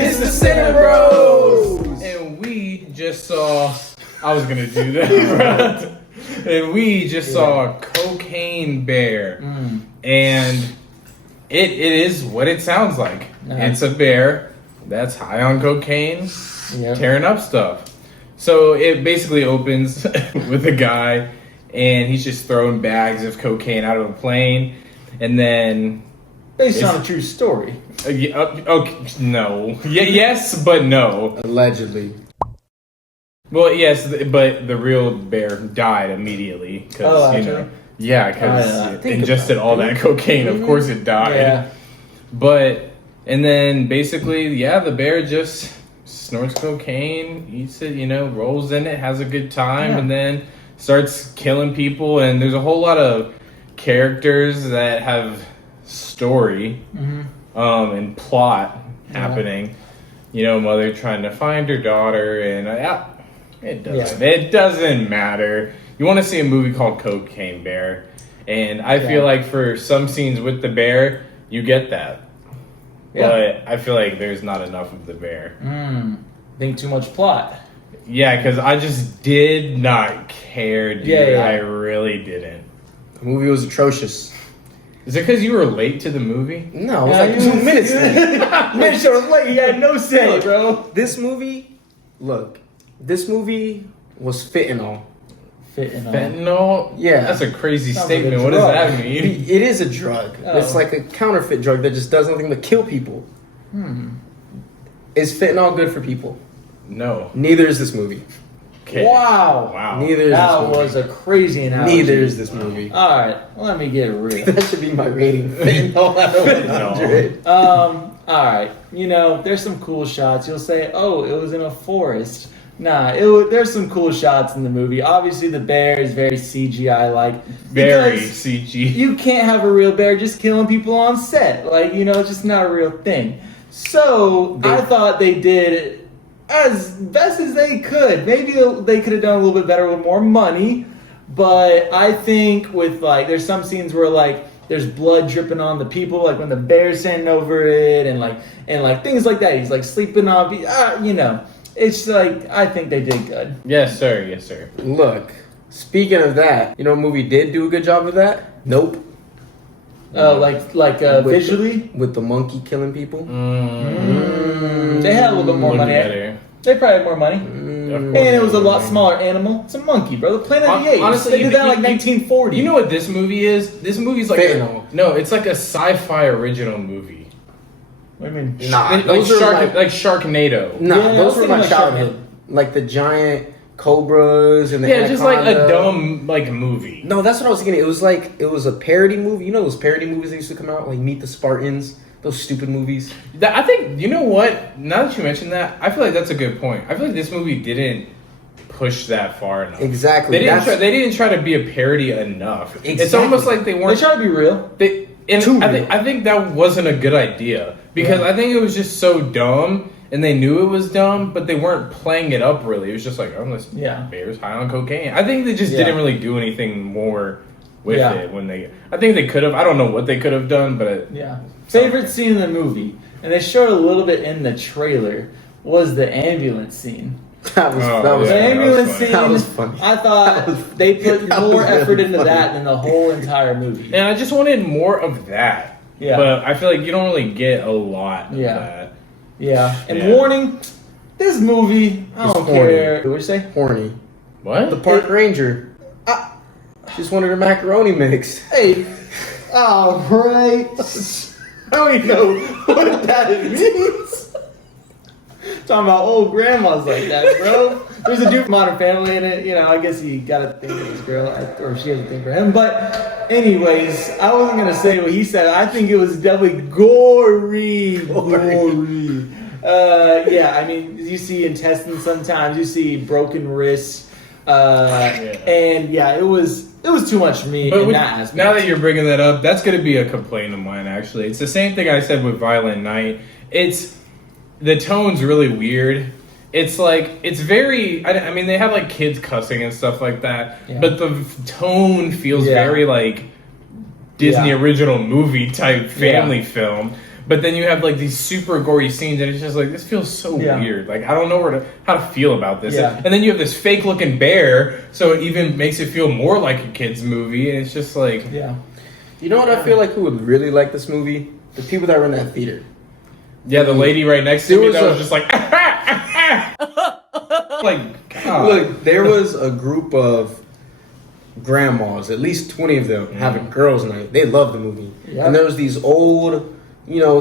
It's the CineBros! And we just saw, I was gonna do that, and we just saw Cocaine Bear. And it is what it sounds like. It's a bear that's high on cocaine, tearing up stuff. So it basically opens with a guy, and he's just throwing bags of cocaine out of a plane, and then... Based on a true story. Okay, no. Yes, but no. Allegedly. Well, yes, but the real bear died immediately. Because it ingested all that cocaine. Of course it died. Yeah. But, and then basically, the bear just snorts cocaine, eats it, rolls in it, has a good time, and then starts killing people. And there's a whole lot of characters that have story and plot happening. Mother trying to find her daughter, and it doesn't matter. You want to see a movie called Cocaine Bear, and I feel like for some scenes with the bear, you get that. But I feel like there's not enough of the bear. Think too much plot. Yeah, because I just did not care, dude. I really didn't. The movie was atrocious. Is it because you were late to the movie? No, it was like 2 minutes late. Minutes short of late, you had no say, bro. This movie was fentanyl. Fentanyl? Yeah. That's a crazy Sounds statement. like a What does drug. that mean? It is a drug. It's like a counterfeit drug that just does nothing but kill people. Is fentanyl good for people? No. Neither is this movie. Okay. Wow. Neither is That this movie. was a crazy analogy. Neither is this movie. All right, let me get real. That should be my rating. Fentanyl out of 100. All right. There's some cool shots. You'll say, "Oh, it was in a forest." Nah, there's some cool shots in the movie. Obviously, the bear is very CGI-like. Very CG. You can't have a real bear just killing people on set. It's just not a real thing. So I thought they did as best as they could. Maybe they could have done a little bit better with more money. But I think with there's some scenes where there's blood dripping on the people, like when the bear's standing over it, and things like that. He's sleeping on, It's I think they did good. Yes, sir. Yes, sir. Look, speaking of that, what movie did do a good job of that? Nope. Visually? With the monkey killing people? They had a little bit more money. Better. They probably had more money. And it was a lot smaller animal. It's a monkey, bro. The Planet of the Apes. Honestly, they did that 1940. You know what this movie is? This movie's it's like a sci-fi original movie. What do you mean? Nah, like Sharknado. Nah, Yeah, those I were was my thinking childhood. Like the giant cobras and the just like a anaconda. dumb movie. No, that's what I was thinking. It was a parody movie. Those parody movies that used to come out, like Meet the Spartans. Those stupid movies. I think, you know what? Now that you mentioned that, I feel like that's a good point. I feel like this movie didn't push that far enough. Exactly. They didn't try to be a parody enough. Exactly. It's almost like they weren't. They try to be real. I think that wasn't a good idea because I think it was just so dumb, and they knew it was dumb, but they weren't playing it up really. It was just this bear's high on cocaine. I think they just didn't really do anything more with it when they. I think they could have. I don't know what they could have done, but Favorite scene in the movie, and they showed a little bit in the trailer, was the ambulance scene. That was The ambulance scene. That was funny. I thought they put more effort into that than the whole entire movie. And I just wanted more of that. Yeah. But I feel like you don't really get a lot of that. Yeah. And warning, this movie, I don't care. What'd you say? Horny. What? The park ranger. Just wanted her macaroni mix. Hey. All right. I don't even know what that means. Talking about old grandmas like that, bro. There's a dude from Modern Family in it. I guess he got a thing for his girl, or she has a thing for him. But anyways, I wasn't going to say what he said. I think it was definitely gory. I mean, you see intestines sometimes. You see broken wrists. And it was too much for me in that aspect. Now that you're bringing that up, that's going to be a complaint of mine, actually. It's the same thing I said with Violent Night. The tone's really weird. It's very, I mean, they have kids cussing and stuff like that, but the tone feels very Disney original movie type family film. but then you have like these super gory scenes, and it's just like this feels so weird. Like I don't know how to feel about this. Yeah. And then you have this fake looking bear, so it even makes it feel more like a kid's movie. And it's just like, You know what I feel like who would really like this movie? The people that were in that theater. yeah, the lady right next to There me was that a- was just like, like God. Look, there was a group of grandmas, at least 20 of them, having girls' night. They loved the movie. Yeah. And there was these old,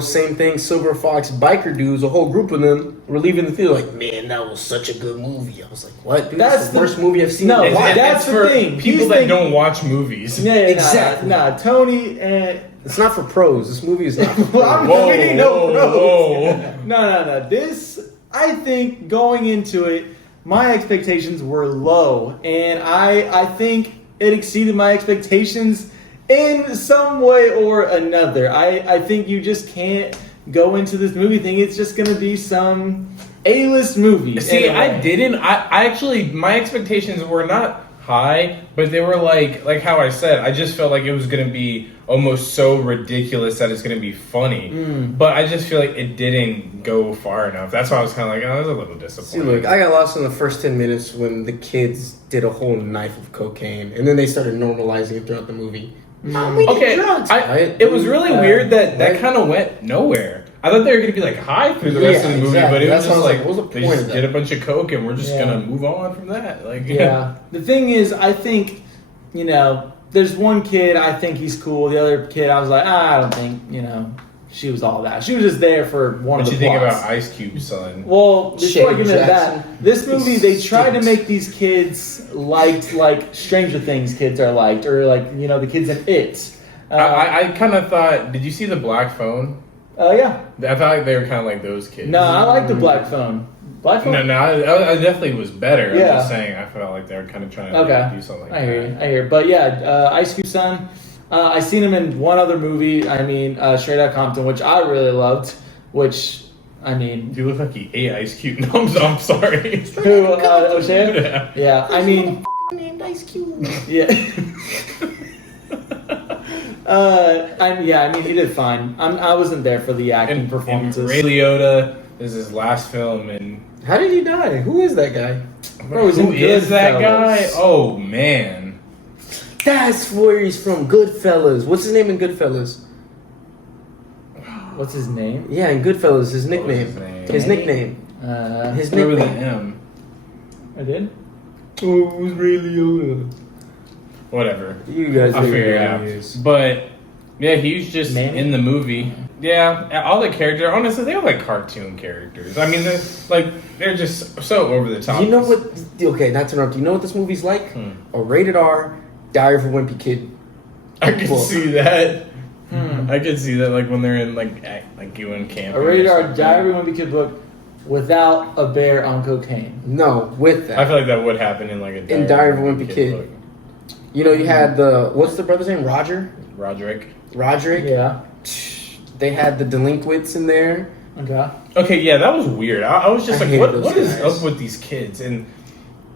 same thing, Silver Fox biker dudes, a whole group of them were leaving the theater like, man, that was such a good movie. I was like, what? Dude, that's the worst movie I've seen. No, in a while. that's it's the for thing. people He's that thinking- don't watch movies. Yeah, Exactly. Nah, Tony and... It's not for pros. This movie is not for Well, I'm pros. really no pros. whoa. No. This, I think, going into it, my expectations were low, and I think it exceeded my expectations in some way or another. I think you just can't go into this movie thinking it's just going to be some A-list movie. See, in a I way. didn't. I actually, my expectations were not high, but they were like how I said. I just felt like it was going to be almost so ridiculous that it's going to be funny. But I just feel like it didn't go far enough. That's why I was kind of like, I was a little See, disappointed. look, I got lost in the first 10 minutes when the kids did a whole knife of cocaine, and then they started normalizing it throughout the movie. Okay, it was really weird that kind of went nowhere. I thought they were going to be like high through the rest of the movie, exactly. but it was That's just what I was like, like, what was the they point just of did that? a bunch of coke and we're just Yeah. going to move on from that. Like, Yeah. The thing is, I think, there's one kid, I think he's cool. The other kid, I was like, I don't think, she was all that. She was just there for one What of you the think plots. about Ice Cube's son? Well, before I Shane get into that, Jackson. this movie, they tried to stinks. make these kids liked like Stranger Things kids are liked, or like, the kids in It. I kind of thought, did you see the black phone? Yeah. I thought like they were kind of like those kids. No, I like the Black Phone. Black Phone? No, I definitely was better. I'm Yeah. just saying, I felt like they were kind of trying to Okay. do something like I hear that. you. But yeah, Ice Cube son. I seen him in one other movie. I mean, Straight Outta Compton, which I really loved. Which, I mean, You look like he ate Ice Cube. No, I'm sorry. who? O'Shea? Yeah. Yeah. I mean, named Ice Cube. yeah. I mean, he did fine. I wasn't there for the acting And performances. Ray Liotta is his last film, and How did he die? Who is that guy? Bro, he's in who is that guy? Goodfellas. Oh man, That's where he's from. Goodfellas. What's his name in Goodfellas? What's his name? Yeah, in Goodfellas, his What was nickname. his name? His nickname. His Start with an nickname. M. I did. Oh, it was Ray Liotta. Whatever. You guys I'll know figure it who out. he is. But yeah, he was just Manny? in the movie. Yeah, all the characters. Honestly, they were like cartoon characters. I mean, they're just so over the top. You know what? Okay, not to interrupt. You know what this movie's like? A rated R Diary of a Wimpy Kid. I can Well, see that. I can see that, like when they're in like UN camp. A rated R Diary of a Wimpy Kid book without a bear on cocaine. No, with I that. feel like that would happen in like a In Diary of a Wimpy Kid. book. You know, you had what's the brother's name? Roderick? Roderick. Yeah. They had the delinquents in there. Okay. Okay, yeah, that was weird. I was just I like, hated what those is guys. up with these kids? And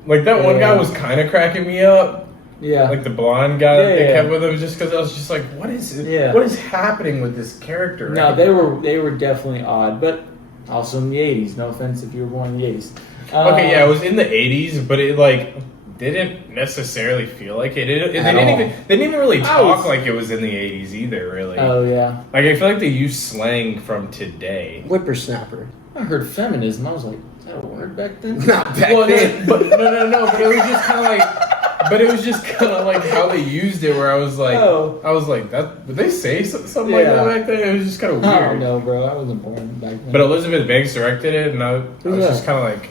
like that one guy Yeah. was kind of cracking me up. Yeah. Like the blonde guy that they Yeah. kept with him, just because I was just like, what is it? Yeah. What is happening with this character? No, right they now? were definitely odd, but also in the '80s. No offense if you were born in the '80s. Okay, yeah, it was in the '80s, but it like didn't necessarily feel like it. They At didn't all. even really I talk was- like it was in the '80s either. Really, Oh yeah. like I feel like they use slang from today. Whippersnapper. I heard feminism. I was like, is that a word back then? Not back Well, then. no, but no, but it was just kind of like, but it was just kind of like how they used it. Where I was like, Oh. I was like, that did they say something like Yeah. that back then? It was just kind of I weird. don't know, bro. I wasn't born back then. But Elizabeth Banks directed it, and I was Who's just that? kind of like,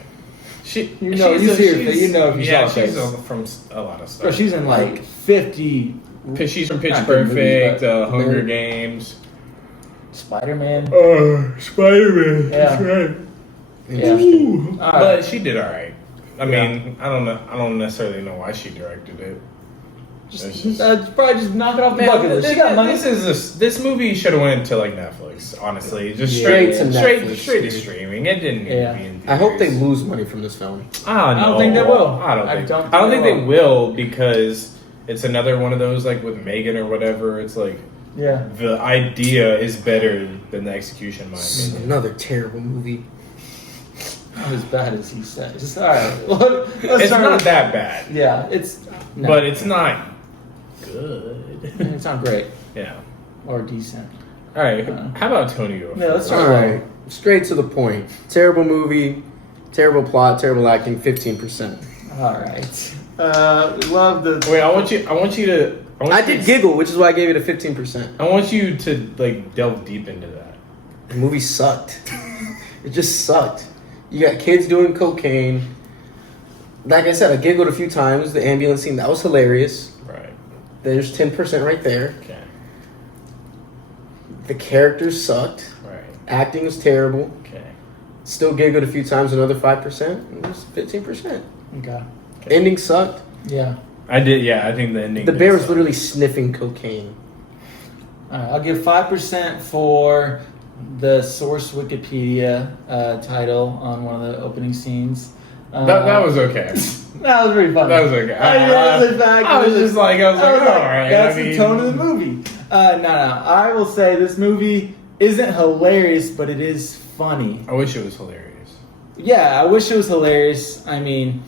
she, You know, you see her face, you know if you yeah, saw her she's face. from a lot of stuff. Bro, she's in like 50 Cause she's from Pitch Not good Perfect, movies, but- Hunger Games. Spider-Man. Spider-Man. Yeah. right. Yeah. Ooh. All But right. she did all right. I mean, I don't know. I don't necessarily know why she directed it. Probably just knock it off the Man, bucket list. She got money. this movie should have went to like Netflix. Honestly, just Yeah. straight Straight to straight Netflix, straight to dude. streaming. It didn't need Yeah. to be in I hope they theaters. lose money from this film. I don't think they will. I don't I think. don't I don't think think they they will because it's another one of those like with Megan or whatever. It's like Yeah. the idea is better than the execution, in my This is opinion. another terrible movie. Not as bad as he says. All right. It's not that bad, Yeah, it's. No. but it's not good. It's not great Yeah. or decent. All right. How about Tony? Go Yeah, let's first? start. All right, straight to the point. Terrible movie, terrible plot, terrible acting. 15%. All right. Love the. Wait, I want you to. I did giggle, which is why I gave it a 15%. I want you to like delve deep into that. The movie sucked. It just sucked. You got kids doing cocaine. Like I said, I giggled a few times. The ambulance scene, that was hilarious. Right. There's 10% right there. Okay. The characters sucked. Right. Acting was terrible. Okay. Still giggled a few times, another 5%. It was 15%. Okay. Ending sucked. Yeah. I did. Yeah, I think the ending. The did bear was suck. literally sniffing cocaine. All right. I'll give 5% for the source Wikipedia title on one of the opening scenes. That was okay. That was pretty funny. That was okay. I was just like, all right. That's I mean, the tone of the movie. No. I will say this movie isn't hilarious, but it is funny. I wish it was hilarious. Yeah, I wish it was hilarious. I mean,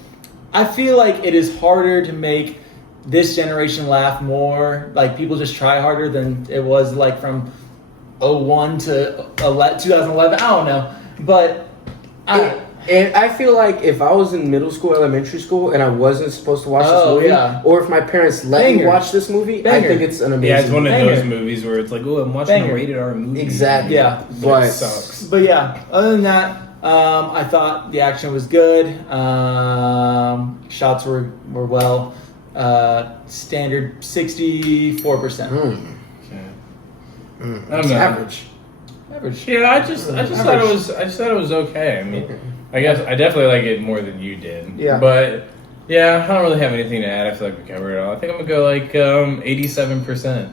I feel like it is harder to make this generation laugh more. Like, people just try harder than it was like from 01 to 2011. I don't know. But And I feel like if I was in middle school, elementary school, and I wasn't supposed to watch this Oh, movie, yeah. or if my parents let me Banger. watch this movie, Banger. I think it's an amazing Yeah, it's one of Banger. those movies where it's like, oh, I'm watching Banger. a rated R movie. Exactly. Yeah. But But it sucks. But yeah, other than that, I thought the action was good. Shots were well. Standard 64%. Okay. I don't It's know. average. Average. Yeah, I just thought it was okay. I mean, I guess I definitely like it more than you did. Yeah. But yeah, I don't really have anything to add. I feel like we covered it all. I think I'm gonna go like 87%.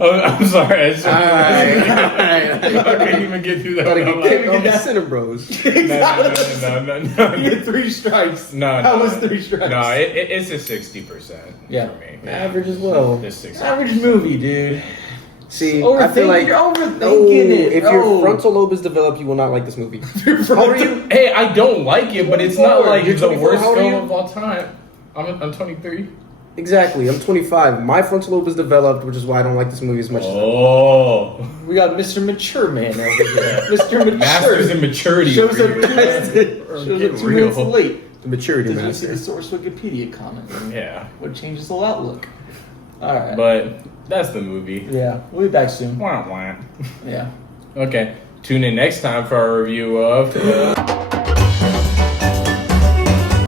Oh, I'm sorry. I just I couldn't even get through that. Gotta one. get I'm on like, the CineBros. no. You get 3 strikes. No, That no. was 3 strikes. No, it's a 60% Yeah. for me. Average as well. It's 60. Average movie, dude. See, I feel like You're overthinking no, it. if your frontal lobe is developed, you will not like this movie. How old are you? Hey, I don't like it, but it's not 24. like You're the 24. worst How old are film you? of all time. I'm 23. Exactly. I'm 25. My frontal lobe is developed, which is why I don't like this movie as much. Oh, We got Mr. Mature Man over here. Mr. Mature. masters in maturity. Shows over up, here. shows up Getting 2 minutes real. late. The maturity Did you see the master. source Wikipedia comment? Yeah, Would change his whole outlook. All right. but that's the movie. Yeah, we'll be back soon. Wah, wah. Yeah. Okay, tune in next time for our review of.